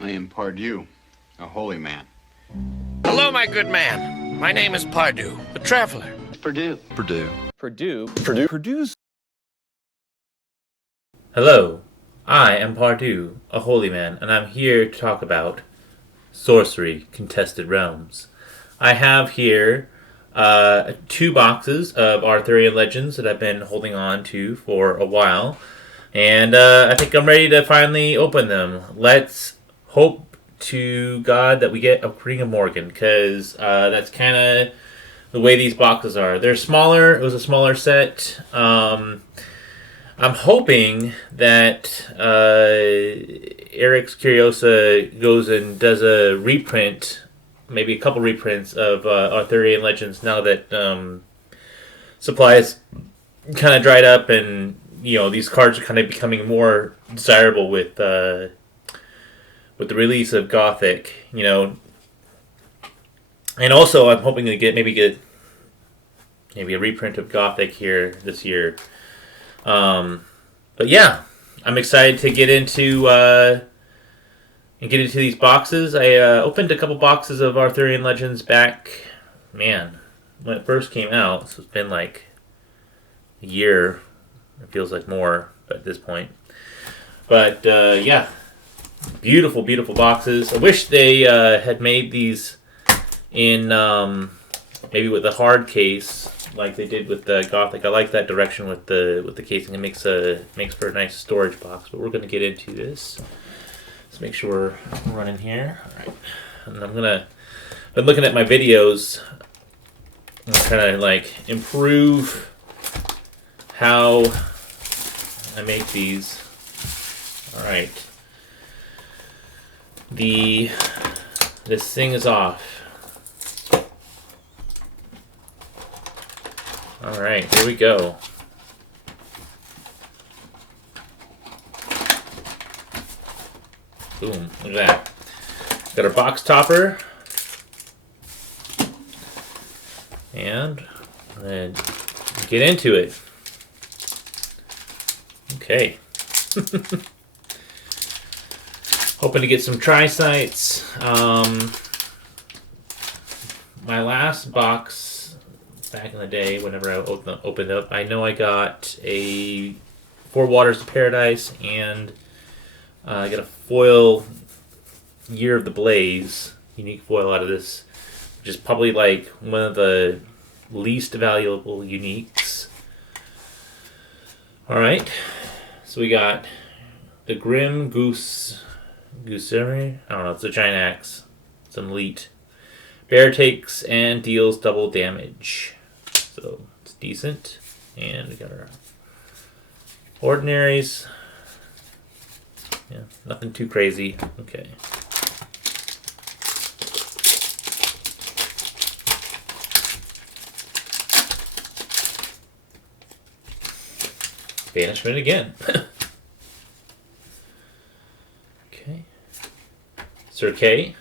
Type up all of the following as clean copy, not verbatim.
I am Pardieu, a holy man. Hello, my good man. My name is Pardieu, the traveler. Purdue. Purdue's. Hello, I am Pardieu, a holy man, and I'm here to talk about Sorcery, Contested Realms. I have here 2 boxes of Arthurian Legends that I've been holding on to for a while, and I think I'm ready to finally open them. Let's hope to God that we get a Ring of Morgan, because that's kind of the way these boxes are. They're smaller. It was a smaller set. I'm hoping that Eric's Curiosa goes and does a reprint, maybe a couple reprints of Arthurian Legends now that supplies kind of dried up, and these cards are kind of becoming more desirable with the release of Gothic. And also I'm hoping to get maybe a reprint of Gothic here this year. But yeah, I'm excited to get into these boxes. I opened a couple boxes of Arthurian Legends back, when it first came out. So it's been like a year. It feels like more at this point. But yeah, beautiful, beautiful boxes. I wish they had made these in maybe with a hard case, like they did with the Gothic. I like that direction with the casing. It makes for a nice storage box. But we're going to get into this. Let's make sure we're running here. All right, and been looking at my videos. I'm trying to like improve how I make these. All right, this thing is off. Alright, here we go. Boom, look at that. Got our box topper. And then get into it. Okay. Hoping to get some tri-sites. My last box back in the day, whenever I opened up, I know I got a 4 Waters of Paradise, and I got a foil Year of the Blaze, unique foil out of this, which is probably like one of the least valuable uniques. Alright, so we got the Grim Goosery, I don't know, it's a giant axe, it's an elite. Bear takes and deals double damage. So it's decent. And we got our ordinaries. Yeah, nothing too crazy. Okay. Banishment again. Okay. Sir K.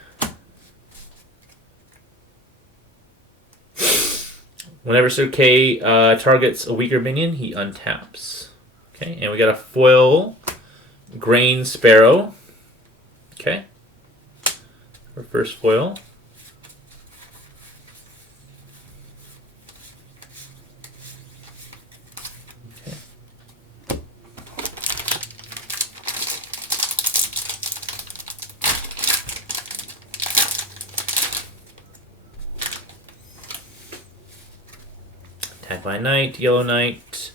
Whenever Sir K targets a weaker minion, he untaps. Okay, and we got a foil Grain Sparrow. Okay. Our first foil. Okay. Attack by Night, Yellow Knight,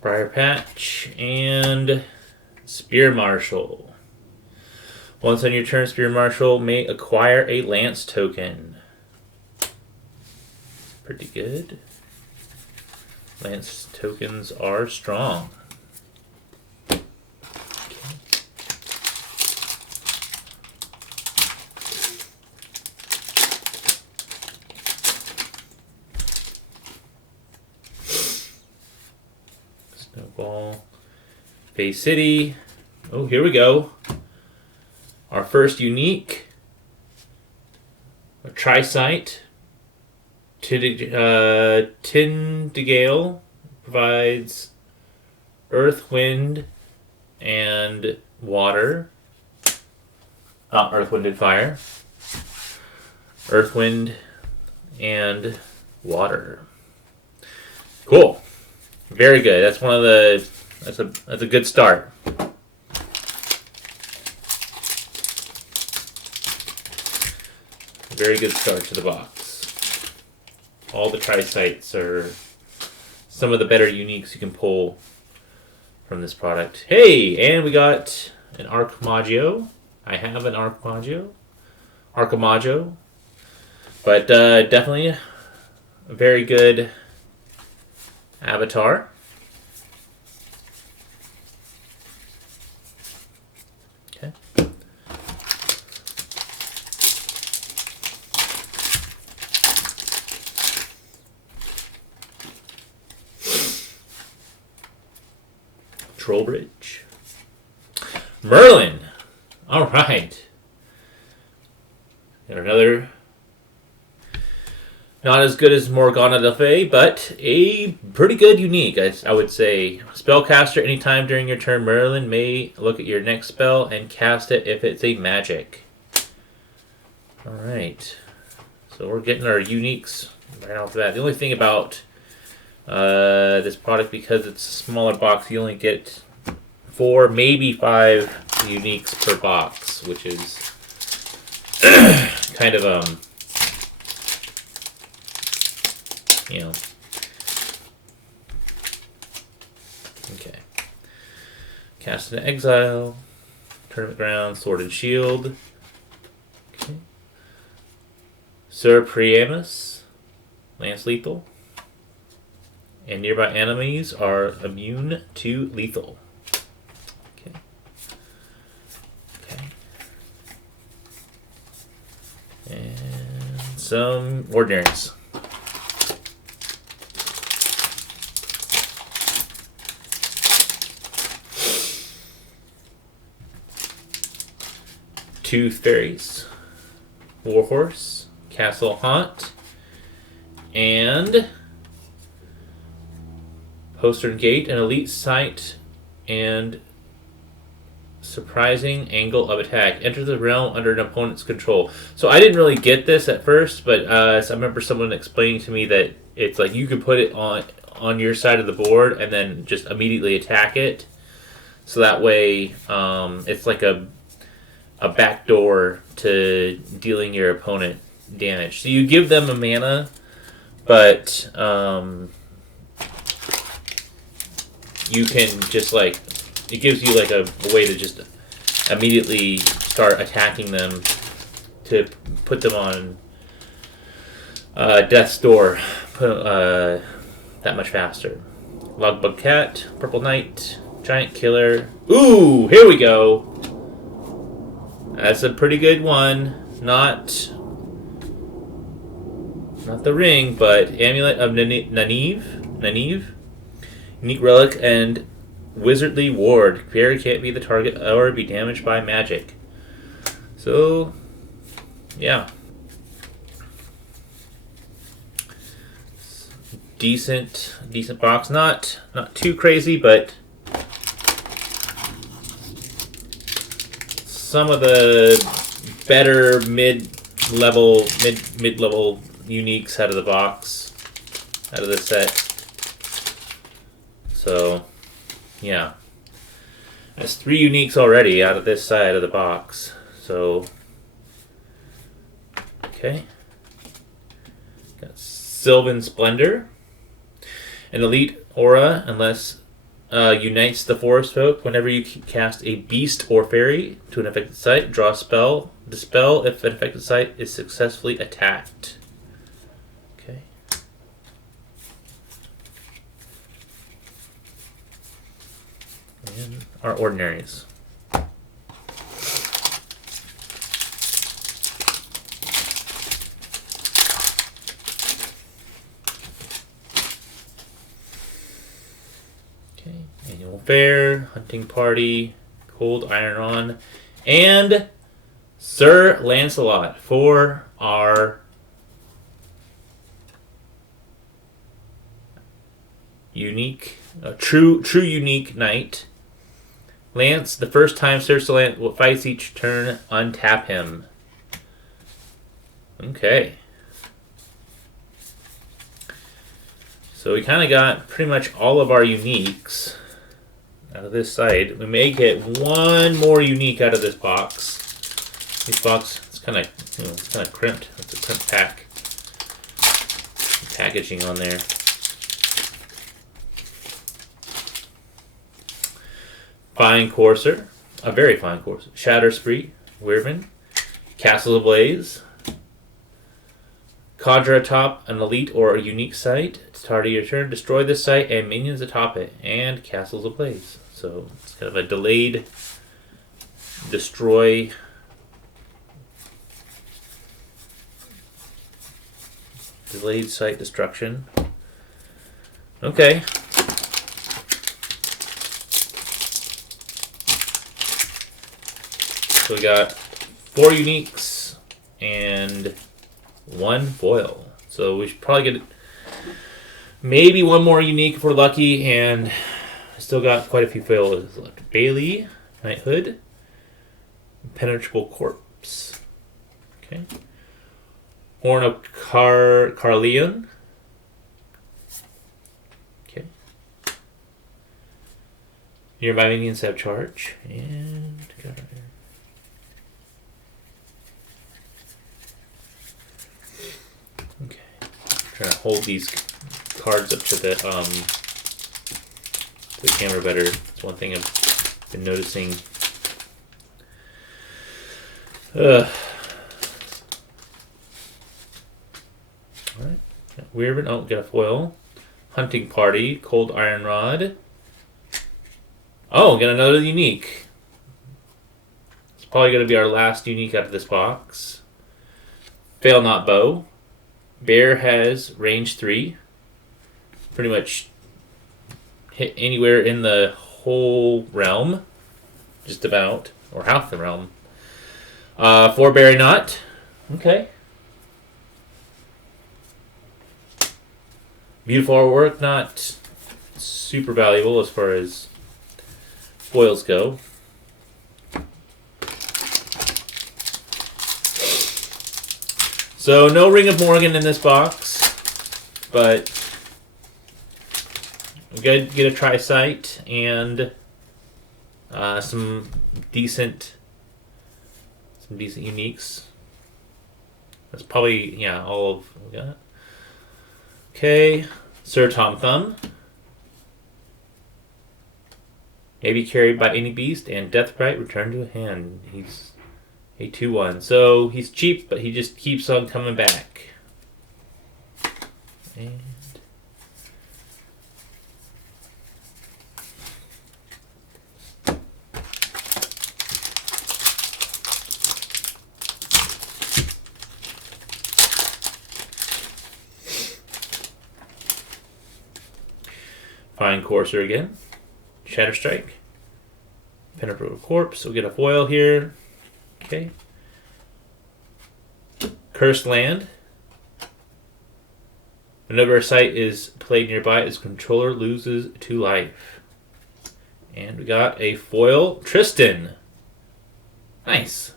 Briar Patch, and Spear Marshal. Once on your turn, Spear Marshal may acquire a Lance token. Pretty good. Lance tokens are strong. Snowball. Bay City. Oh, here we go. Our first unique. A Tri-Site. Tindagale provides earth, wind, and water. Earth, Wind, and Fire. Earth, Wind, and Water. Cool. Very good. That's one of the. That's a good start. Very good start to the box. All the tri-sites are some of the better uniques you can pull from this product. Hey, and we got an Arcmaggio. I have an Arcmaggio. But definitely a very good avatar. Okay. Trollbridge. Merlin. All right. Got another. Not as good as Morgana Le Fay, but a pretty good unique, I would say. Spellcaster, anytime during your turn, Merlin may look at your next spell and cast it if it's a magic. Alright. So we're getting our uniques right off the bat. The only thing about this product, because it's a smaller box, you only get 4, maybe 5 uniques per box, which is kind of you know. Okay. Cast into Exile. Tournament Ground. Sword and Shield. Okay. Sir Priamus. Lance Lethal. And nearby enemies are immune to lethal. Okay. Okay. And some ordinaries. Tooth Fairies, Warhorse, Castle Haunt, and Postern Gate, an elite sight and surprising angle of attack. Enter the realm under an opponent's control. So I didn't really get this at first, but I remember someone explaining to me that it's like you could put it on your side of the board and then just immediately attack it. So that way it's like a backdoor to dealing your opponent damage. So you give them a mana, but you can just like, it gives you like a way to just immediately start attacking them to put them on death's door that much faster. Logbug Cat, Purple Knight, Giant Killer. Ooh, here we go. That's a pretty good one. Not the ring, but Amulet of Nynaeve. Unique relic and wizardly ward. Fairy can't be the target or be damaged by magic. So, yeah. Decent box. Not too crazy, but some of the better mid-level uniques out of the box, out of the set. So, yeah. There's 3 uniques already out of this side of the box. So, okay. Got Sylvan Splendor. An elite aura, unless unites the forest folk. Whenever you cast a beast or fairy to an affected site, draw a spell. Dispel if an affected site is successfully attacked. Okay. And our ordinaries. Annual Fair, Hunting Party, Cold Iron, and Sir Lancelot for our unique, true unique knight. Lance, the first time search the land fights each turn, untap him. Okay. So we kind of got pretty much all of our uniques out of this side. We may get one more unique out of this box. This box, it's kind of, it's kind of crimped. It's a crimped pack. Packaging on there. Fine Courser, a very fine Courser. Shatter Spree, Wyvern, Castle Ablaze. Conjure atop an elite or a unique site. Start of your turn, destroy this site and minions atop it, and Castles Ablaze. So it's kind of a delayed destroy. Delayed site destruction. Okay. So we got 4 uniques and 1 foil. So we should probably get maybe one more unique if we're lucky, and still got quite a few foils left. Bailey, Knighthood, Penetrable Corpse. Okay. Horn of Carleon. Okay. Nearby minions have charge. And okay. Trying to hold these cards up to the camera better. That's one thing I've been noticing. Alright. Weird. Oh, got a foil. Hunting Party. Cold Iron Rod. Oh, got another unique. It's probably going to be our last unique out of this box. Fail Not Bow. Bear has range 3. Pretty much hit anywhere in the whole realm. Just about. Or half the realm. 4 Berry Knot. Okay. Beautiful artwork, not super valuable as far as foils go. So no Ring of Morgan in this box, but we get a tri-site and some decent uniques. That's probably all of what we got. Okay, Sir Tom Thumb. May be carried by any beast, and Deathbright return to a hand. He's a 2/1. So he's cheap, but he just keeps on coming back. And Fine Courser again. Shatter Strike. Penetrable Corpse. We'll get a foil here. Okay. Cursed Land. Whenever a site is played nearby, its controller loses 2 life. And we got a foil Tristan. Nice.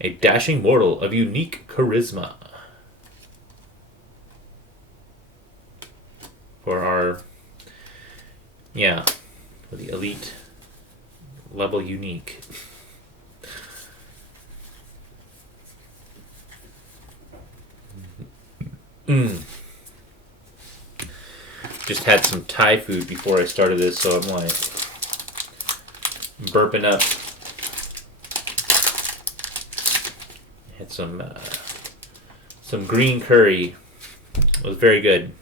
A dashing mortal of unique charisma. For our for the elite level unique. Just had some Thai food before I started this, so I'm like burping up. Had some green curry. It was very good.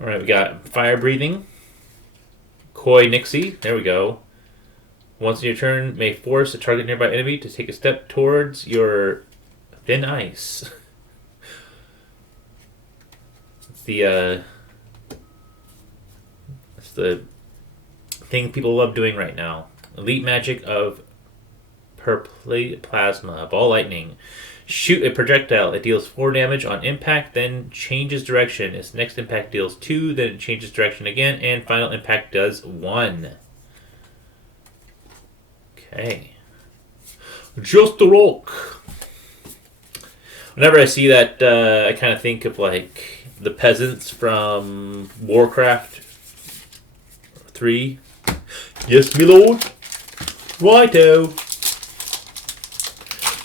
All right, we got Fire Breathing. Koi Nixie. There we go. Once in your turn, may force a target nearby enemy to take a step towards your thin ice. It's the thing people love doing right now. Elite magic of Plasma. Ball Lightning. Shoot a projectile. It deals 4 damage on impact, then changes direction. Its next impact deals 2, then it changes direction again, and final impact does 1. Okay. Just a rock. Whenever I see that, I kind of think of like the peasants from Warcraft 3. Yes, my lord. Righto.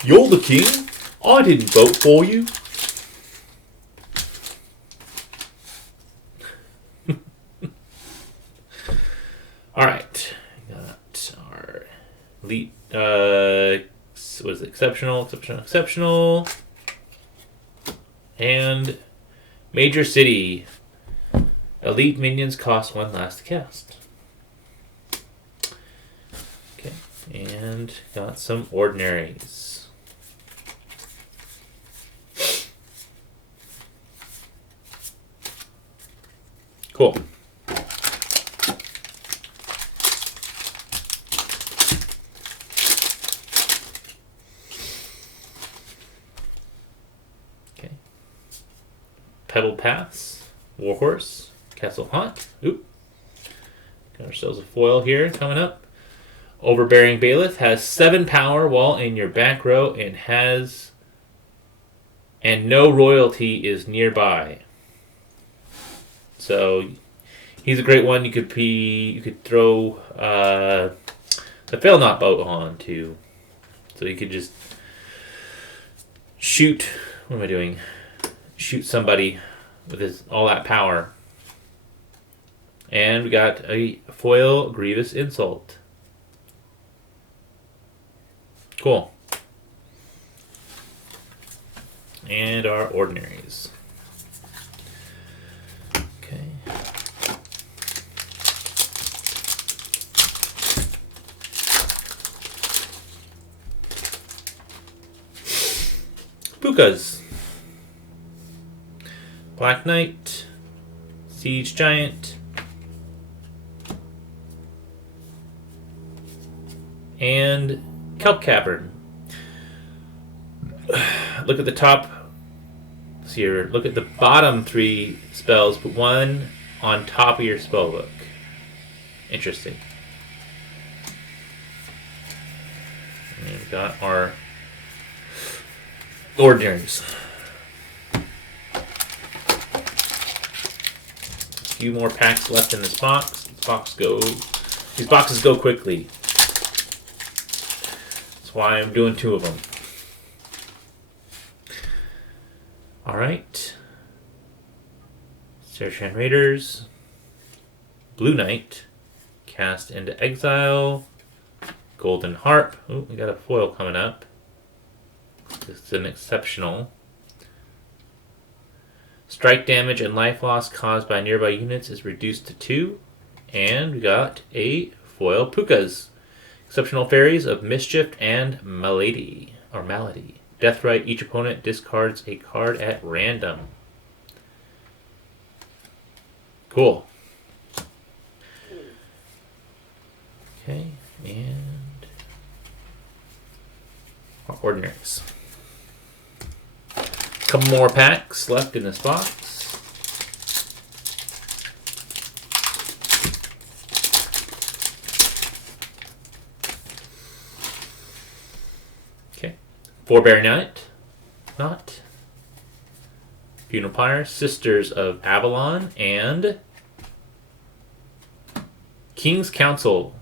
You're the king. I didn't vote for you. Alright. Got our elite, what is it? Exceptional. And Major City. Elite minions cost 1 last to cast. Okay. And got some ordinaries. Cool. Okay. Pebble Paths, Warhorse, Castle Haunt. Oop. Got ourselves a foil here coming up. Overbearing Bailiff has 7 power while in your back row and no royalty is nearby. So he's a great one. You could throw the Fail Not boat on too. So you could just shoot. What am I doing? Shoot somebody with all that power. And we got a foil Grievous Insult. Cool. And our ordinaries. Okay. Pukas. Black Knight. Siege Giant. And Kelp Cavern. Look at the top. Here, look at the bottom 3 spells, put 1 on top of your spell book. Interesting. And we've got our ordinaries. A few more packs left in this box. These boxes go quickly. That's why I'm doing 2 of them. Alright. Sarachan Raiders. Blue Knight. Cast into Exile. Golden Harp. Ooh, we got a foil coming up. This is an exceptional. Strike damage and life loss caused by nearby units is reduced to 2. And we got a foil Pukas. Exceptional fairies of Mischief and Malady. Deathrite, each opponent discards a card at random. Cool. Okay, and our ordinaries. Couple more packs left in this box. Okay. Forebear Knight. Not. Funeral Pyre, Sisters of Avalon, and King's Council.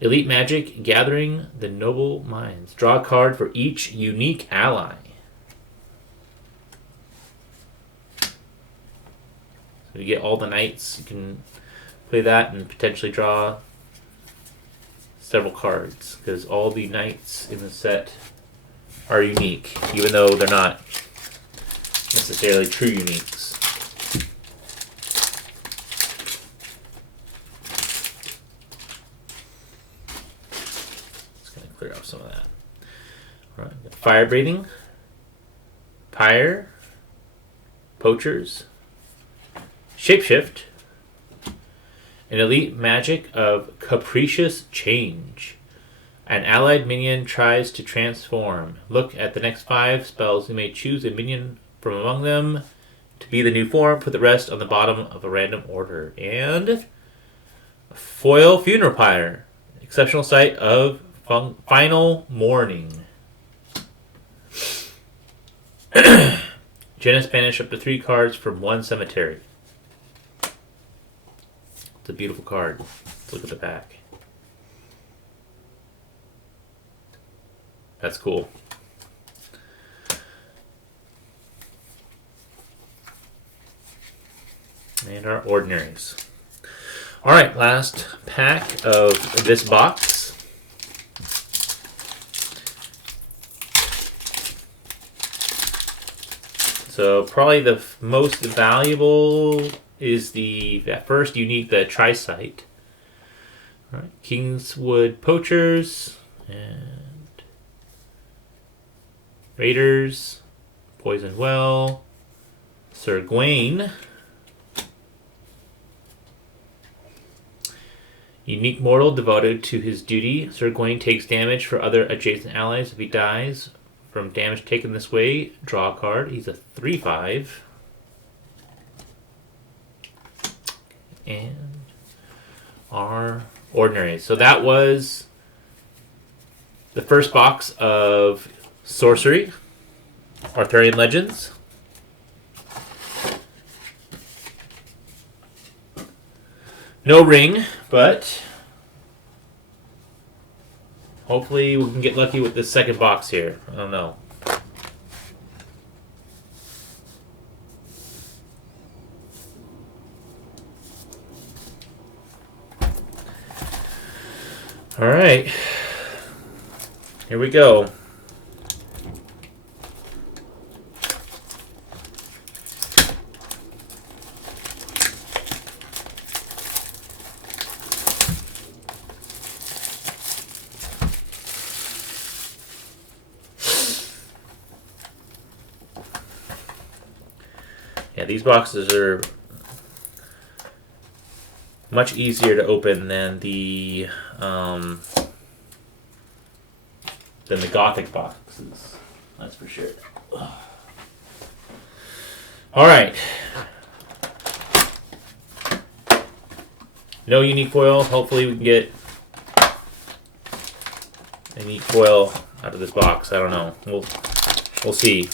Elite Magic, Gathering the Noble Minds. Draw a card for each unique ally. So you get all the knights. You can play that and potentially draw several cards, because all the knights in the set are unique, even though they're not necessarily true uniques. Just gonna clear off some of that. Alright, Fire Breathing, Pyre, Poachers, Shapeshift, an elite magic of Capricious Change. An allied minion tries to transform. Look at the next 5 spells. You may choose a minion from among them to be the new form. Put the rest on the bottom of a random order. And Foil Funeral Pyre. Exceptional sight of Final Morning. Janus banish up to 3 cards from 1 cemetery. It's a beautiful card. Let's look at the back. That's cool. And our ordinaries. Alright, last pack of this box. So probably the most valuable is that first unique, the Tri-Site. Alright, Kingswood Poachers and Raiders, Poison Well, Sir Gawain. Unique mortal devoted to his duty. Sir Gawain takes damage for other adjacent allies. If he dies from damage taken this way, draw a card. He's a 3/5. And our ordinary. So that was the first box of Sorcery, Arthurian Legends. No ring, but hopefully we can get lucky with this second box here. I don't know. All right. Here we go. Yeah, these boxes are much easier to open than the Gothic boxes. That's for sure. All right. No unique foil. Hopefully we can get a unique foil out of this box. I don't know. We'll see.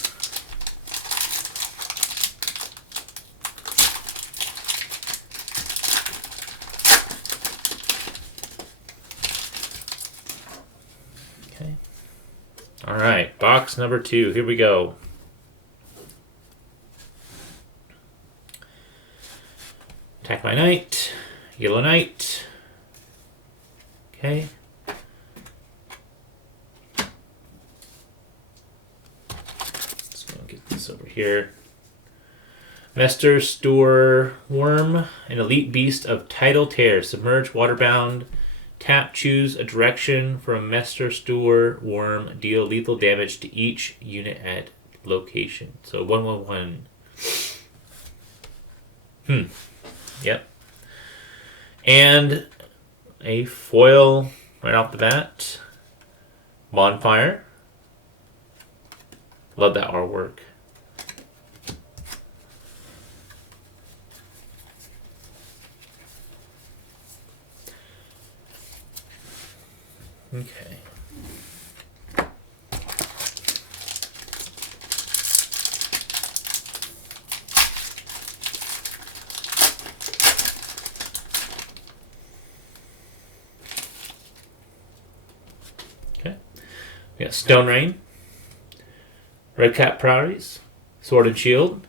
All right, box number 2. Here we go. Attack by Night, Yellow Knight. Okay. Just gonna get this over here. Mester Store Worm, an elite beast of tidal tear, submerged, waterbound. Tap, choose a direction from Mester Store Worm. Deal lethal damage to each unit at location. So 1/1/1. Yep. And a foil right off the bat. Bonfire. Love that artwork. Okay. Okay. We got Stone Rain, Red Cap Priorities, Sword and Shield,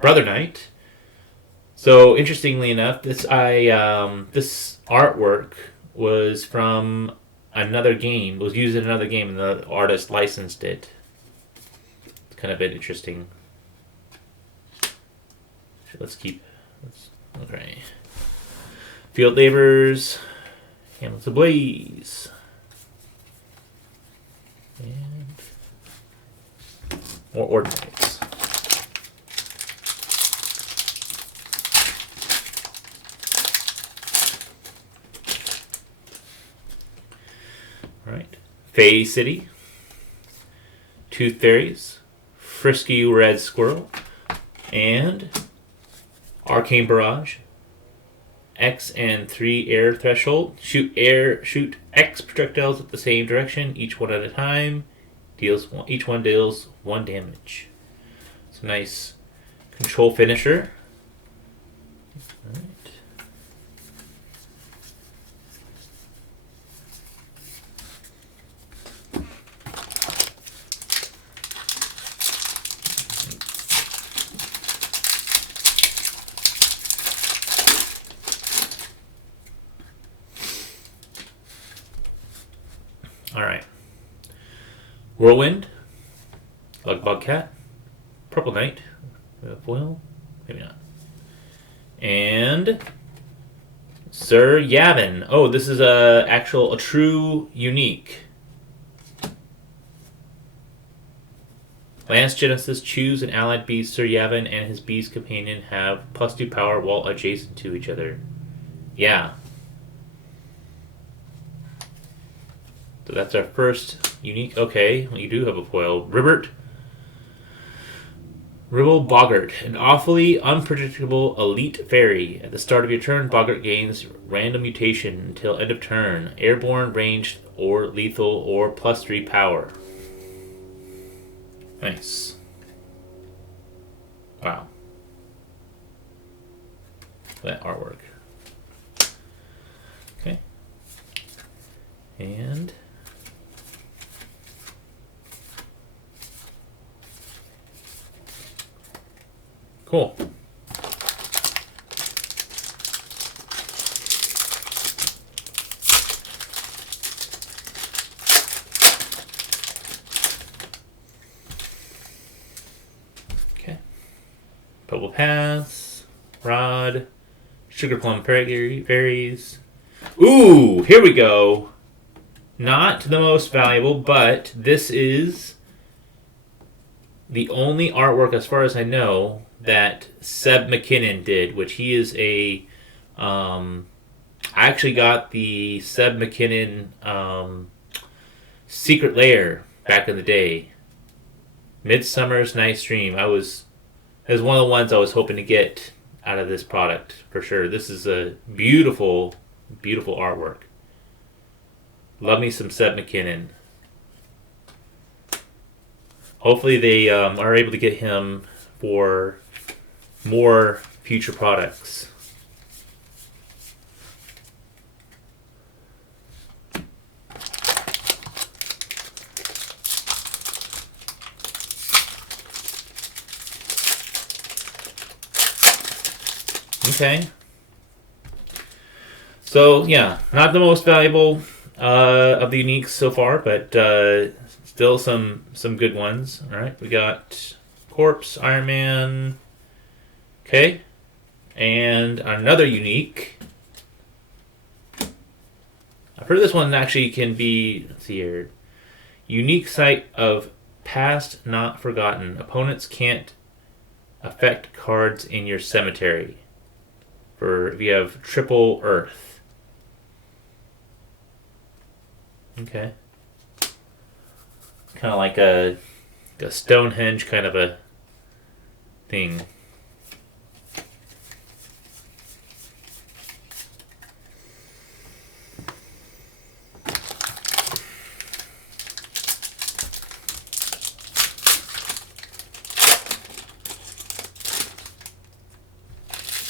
Brother Knight. So interestingly enough, this artwork was from another game. It was used in another game, and the artist licensed it. It's kind of been interesting. Okay. Field Laborers, Hamlets Ablaze, and more Ordinaries. Alright. Fey City, Tooth Fairies, Frisky Red Squirrel, and Arcane Barrage. X and 3 air threshold. Shoot X projectiles at the same direction, each one at a time. Each one deals 1 damage. It's a nice control finisher. All right. Alright. Whirlwind. Lugbug Cat. Purple Knight. Foil? Maybe not. And Sir Yavin. Oh, this is a true unique. Lance Genesis, choose an allied beast. Sir Yavin and his beast companion have +2 power while adjacent to each other. Yeah. So that's our first unique. Okay, well, you do have a foil. Ribble Boggart, an awfully unpredictable elite fairy. At the start of your turn, Boggart gains random mutation until end of turn. Airborne, ranged, or lethal, or +3 power. Nice. Wow. That artwork. Okay. And cool. Okay. Bubble Pass, Rod, Sugar Plum Berries. Ooh, here we go. Not the most valuable, but this is the only artwork, as far as I know, that Seb McKinnon did, which he is a... I actually got the Seb McKinnon Secret Lair back in the day. Midsummer's Night's Dream. It was one of the ones I was hoping to get out of this product, for sure. This is a beautiful, beautiful artwork. Love me some Seb McKinnon. Hopefully they are able to get him for more future products. Okay. So, yeah, not the most valuable of the uniques so far, but still some good ones. All right, we got Corpse, Iron Man. Okay, and another unique. I've heard this one actually can be, let's see here, unique sight of past not forgotten. Opponents can't affect cards in your cemetery. For if you have triple Earth. Okay. Kind of like a Stonehenge kind of a thing.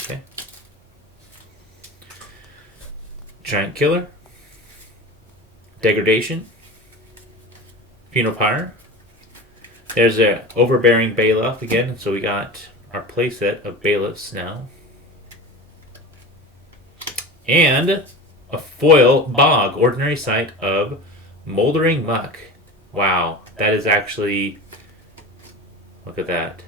Okay. Giant Killer. Degradation. Funeral Pyre. There's a overbearing Bailiff again, so we got our playset of bailiffs now. And a foil Bog, ordinary sight of Moldering Muck. Wow, that is actually, look at that.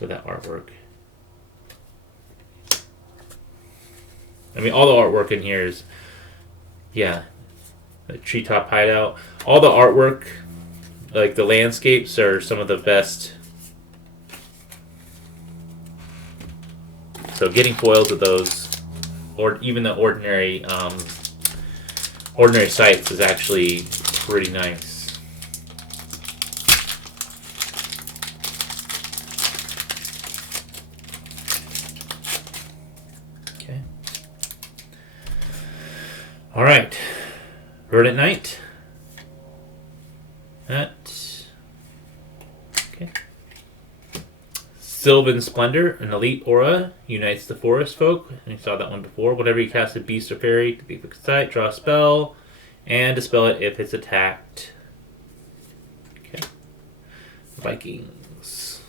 Look at that artwork. I mean, all the artwork in here is, yeah, the treetop hideout. All the artwork, like the landscapes, are some of the best. So getting foils of those, or even the ordinary sites, is actually pretty nice. All right. Verdant Knight. That. Okay. Sylvan Splendor, an elite aura, unites the forest folk. You saw that one before. Whenever you cast a beast or fairy to be fixed site, draw a spell, and dispel it if it's attacked. Okay. Vikings.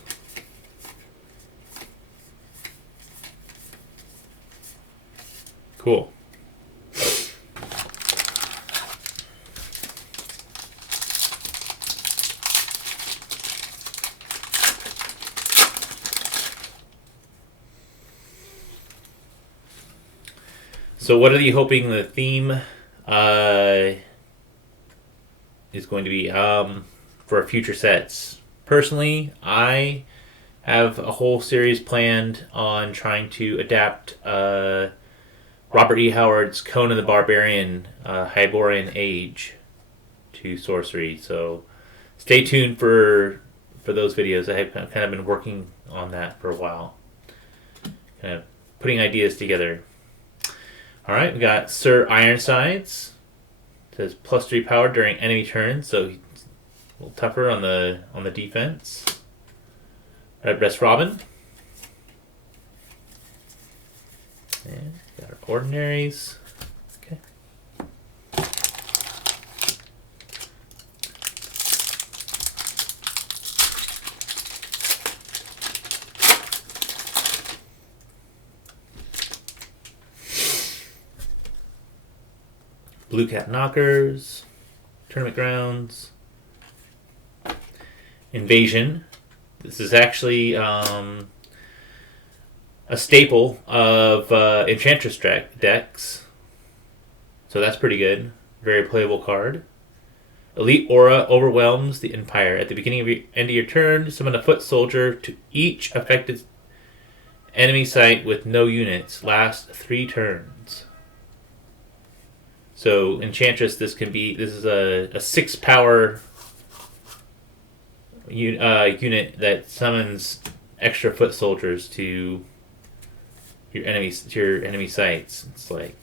Cool. So what are you hoping the theme is going to be for future sets? Personally, I have a whole series planned on trying to adapt Robert E. Howard's Conan the Barbarian Hyborian Age to Sorcery. So stay tuned for those videos. I have kind of been working on that for a while. Kind of putting ideas together. Alright, we got Sir Ironsides. It says +3 power during enemy turns, so he's a little tougher on the defense. Redbreast Robin. And got our ordinaries. Okay. Blue Cat Knockers, Tournament Grounds, Invasion. This is actually a staple of Enchantress decks, so that's pretty good. Very playable card. Elite Aura overwhelms the Empire. At the beginning of end of your turn, summon a foot soldier to each affected enemy site with no units. Last 3 turns. So Enchantress, this is a 6 power unit that summons extra foot soldiers to your enemy sites. It's like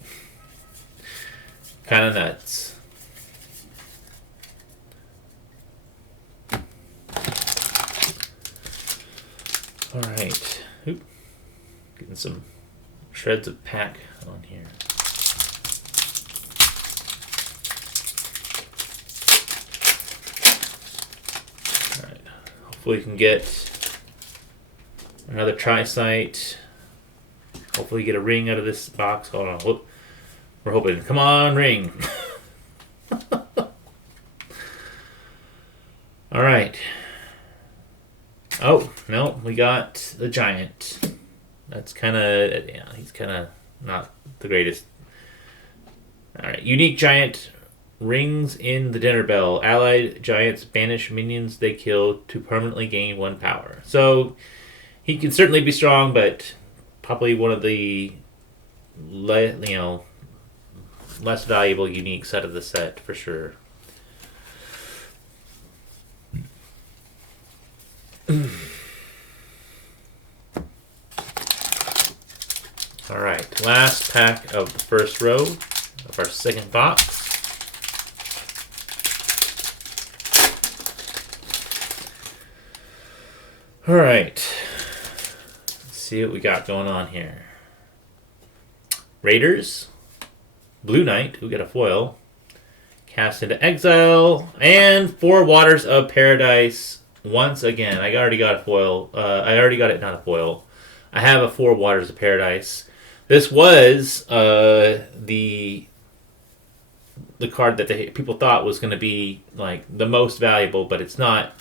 kind of nuts. All right, getting some shreds of pack on here. Hopefully we can get another tri-site. Hopefully get a ring out of this box. Hold on. Whoop. We're hoping. Come on, ring. Alright. Oh, no. We got the giant. That's kind of... Yeah, he's kind of not the greatest. Alright. Unique giant... Rings in the dinner bell. Allied giants banish minions they kill to permanently gain 1 power. So he can certainly be strong, but probably one of the less valuable uniques out of the set for sure. All right, last pack of the first row of our second box. All right, let's see what we got going on here. Raiders, Blue Knight, who got a foil, cast into exile, and 4 Waters of Paradise once again. I already got a foil. I already got it, not a foil. I have a 4 Waters of Paradise. This was the card that people thought was going to be like the most valuable, but it's not.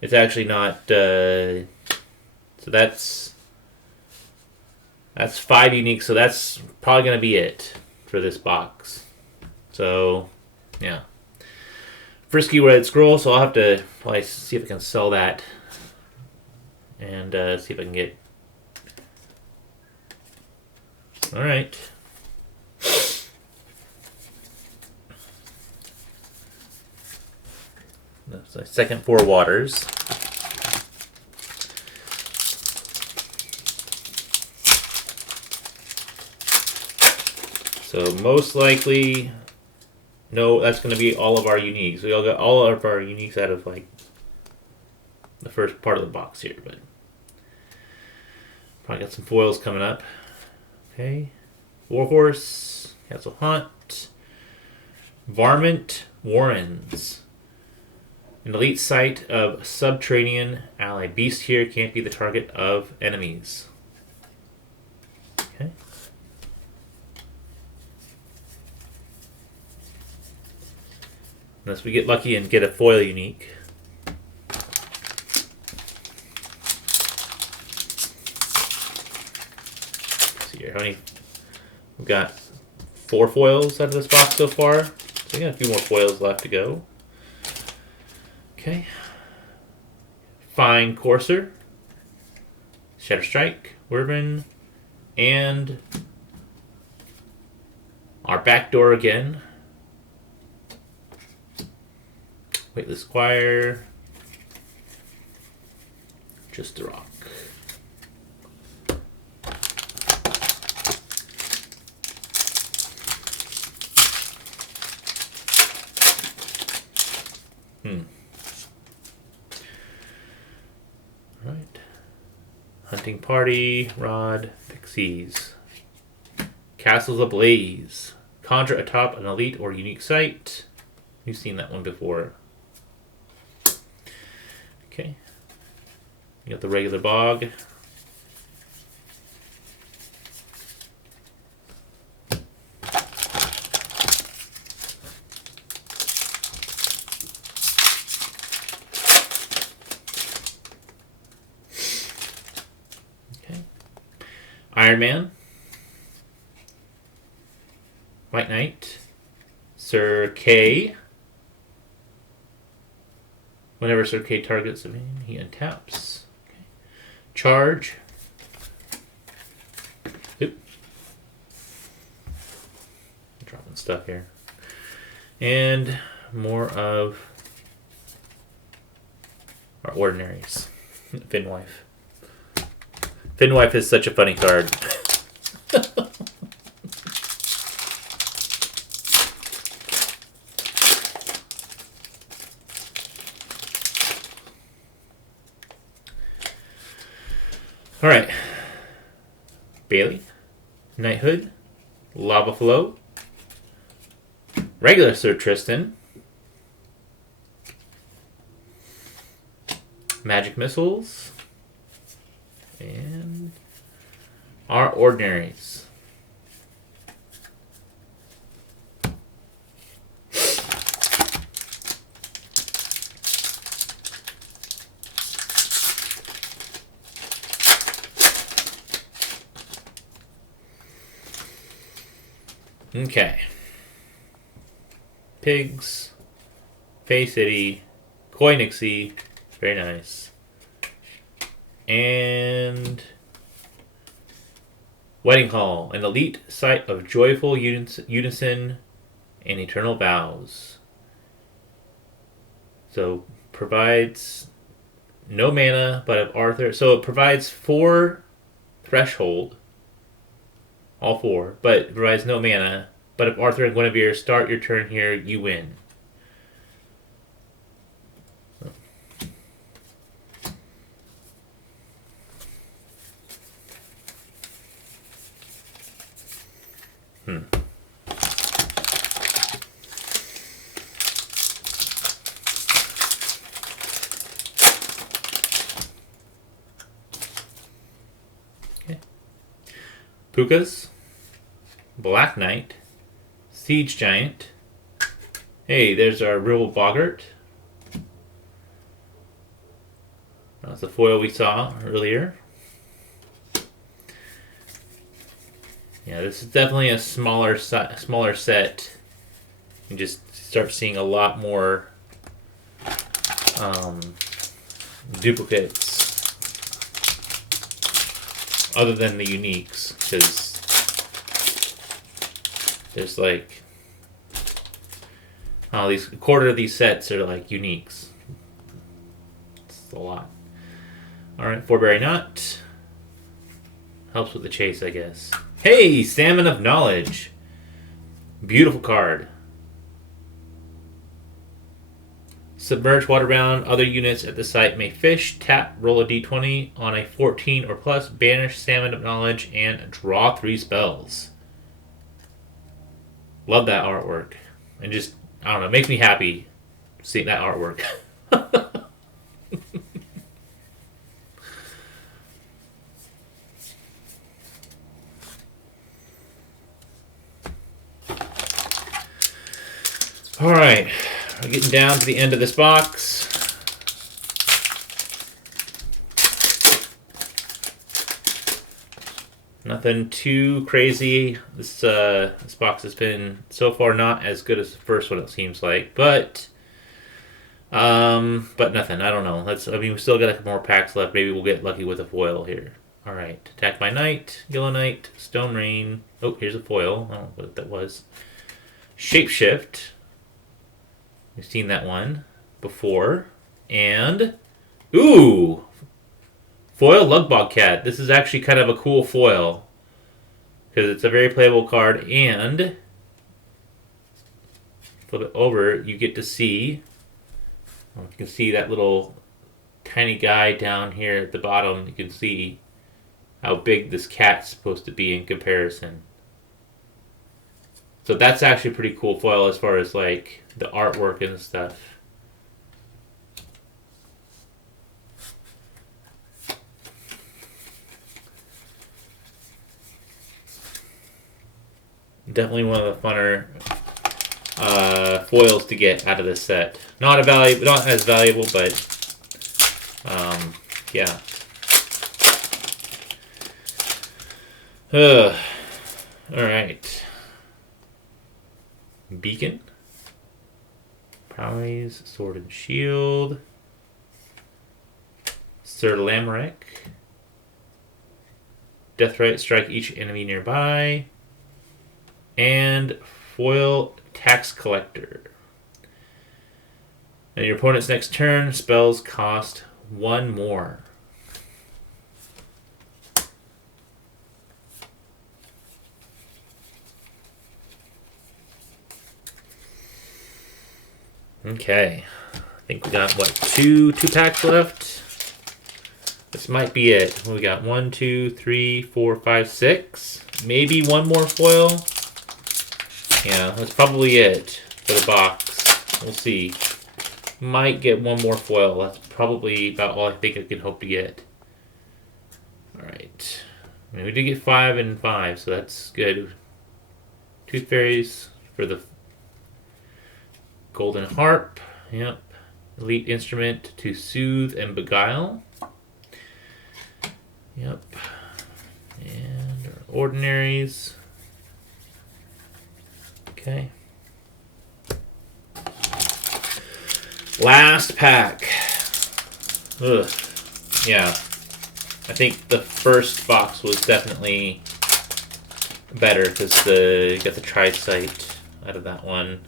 It's actually not. So that's 5 unique. So that's probably going to be it for this box. So yeah, Frisky Red Scroll. So I'll have to probably see if I can sell that and see if I can get. All right. That's my second 4 Waters. So most likely, no, that's going to be all of our uniques. We all got all of our uniques out of like the first part of the box here, but probably got some foils coming up. Okay, Warhorse, Castle Hunt, Varmint Warrens. An elite site of subterranean ally. Beast here can't be the target of enemies. Okay. Unless we get lucky and get a foil unique. Let's see here, how many? We've got 4 foils out of this box so far. So we got a few more foils left to go. Okay. Fine Courser, Shatter Strike, Wyvern, and our back door again. Weightless Squire, Just a Rock. Right. Hunting Party, Rod, Pixies. Castles Ablaze. Conjure atop an elite or unique site. You've seen that one before. Okay. You got the regular bog. Iron Man, White Knight, Sir K. Whenever Sir K targets a main, he untaps. Okay. Charge. Oop. Dropping stuff here. And more of our ordinaries. Finwife. Finwife is such a funny card. Alright. Bailey. Knighthood. Lava Flow. Regular Sir Tristan. Magic Missiles. And our ordinaries. Okay. Pigs. Fay City. Koi Nixie. Very nice. And Wedding Hall, an elite site of joyful unison and eternal vows. So provides no mana, but of Arthur. So it provides 4 threshold, all 4, but it provides no mana. But if Arthur and Guinevere start your turn here, you win. Okay. Pukas, Black Knight, Siege Giant. Hey, there's our real Boggart. That's the foil we saw earlier. Yeah, this is definitely a smaller set. You just start seeing a lot more duplicates other than the uniques, because there's like a quarter of these sets are like uniques. It's a lot. Alright, Fourberry Knot. Helps with the chase, I guess. Hey, Salmon of Knowledge. Beautiful card. Submerged water-bound. Other units at the site may fish, tap, roll a d20 on a 14 or plus, banish Salmon of Knowledge, and draw 3 spells. Love that artwork. And just, I don't know, makes me happy seeing that artwork. Alright, we're getting down to the end of this box. Nothing too crazy. This box has been so far not as good as the first one, it seems like, but nothing. I don't know. We still got a couple more packs left. Maybe we'll get lucky with a foil here. All right, Attack by Night, Yellow Knight, Stone Rain. Oh, here's a foil. I don't know what that was. Shapeshift. We've seen that one before, and ooh. Foil Lugbog Cat. This is actually kind of a cool foil because it's a very playable card, and flip it over, you get to see, you can see that little tiny guy down here at the bottom. You can see how big this cat's supposed to be in comparison. So that's actually a pretty cool foil as far as like the artwork and stuff. Definitely one of the funner foils to get out of this set. Not as valuable, but yeah. All right. Beacon, Prize, Sword and Shield, Sir Lamorak, Deathrite, strike each enemy nearby, and Foil Tax Collector. And your opponent's next turn, spells cost 1 more. Okay, I think we got what, two packs left. This might be it. We got 1, 2, 3, 4, 5, 6. Maybe one more foil. Yeah, that's probably it for the box. We'll see. Might get one more foil. That's probably about all I think I can hope to get. All right. I mean, we did get 5 and 5, so that's good. Tooth Fairies for the Golden Harp. Yep. Elite Instrument to soothe and beguile. Yep. And our ordinaries. Okay. Last pack. Ugh. Yeah. I think the first box was definitely better because you got the Tri-Sight out of that one.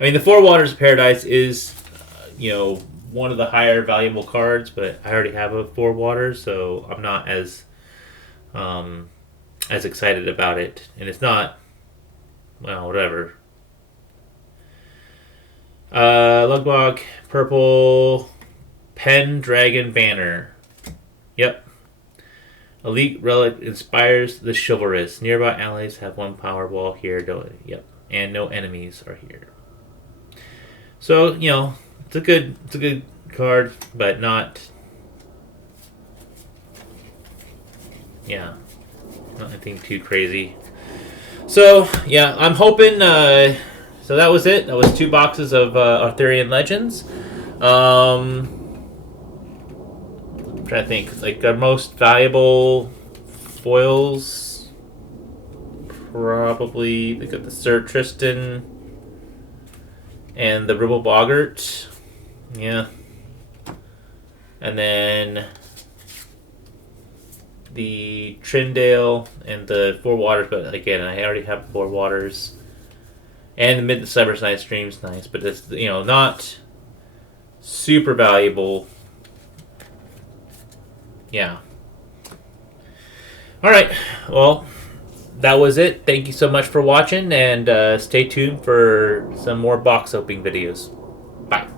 I mean, the Four Waters of Paradise is, one of the higher valuable cards, but I already have a Four Waters, so I'm not as excited about it. And it's not, well, whatever. Lugbog, purple, Pendragon Banner. Yep. Elite Relic inspires the chivalrous. Nearby allies have 1 Powerball here. Yep. And no enemies are here. So, it's a good card, but not, nothing too crazy. So, yeah, I'm hoping, so that was it. That was 2 boxes of Arthurian Legends. I'm trying to think, like, our most valuable foils, probably, they got the Sir Tristan and the Ribble Boggart. Yeah. And then the Tryndale and the Four Waters, but again, I already have Four Waters. And the Midsummer's Night's Dream's nice, but it's, not super valuable. Yeah. Alright, well, that was it. Thank you so much for watching, and stay tuned for some more box opening videos. Bye.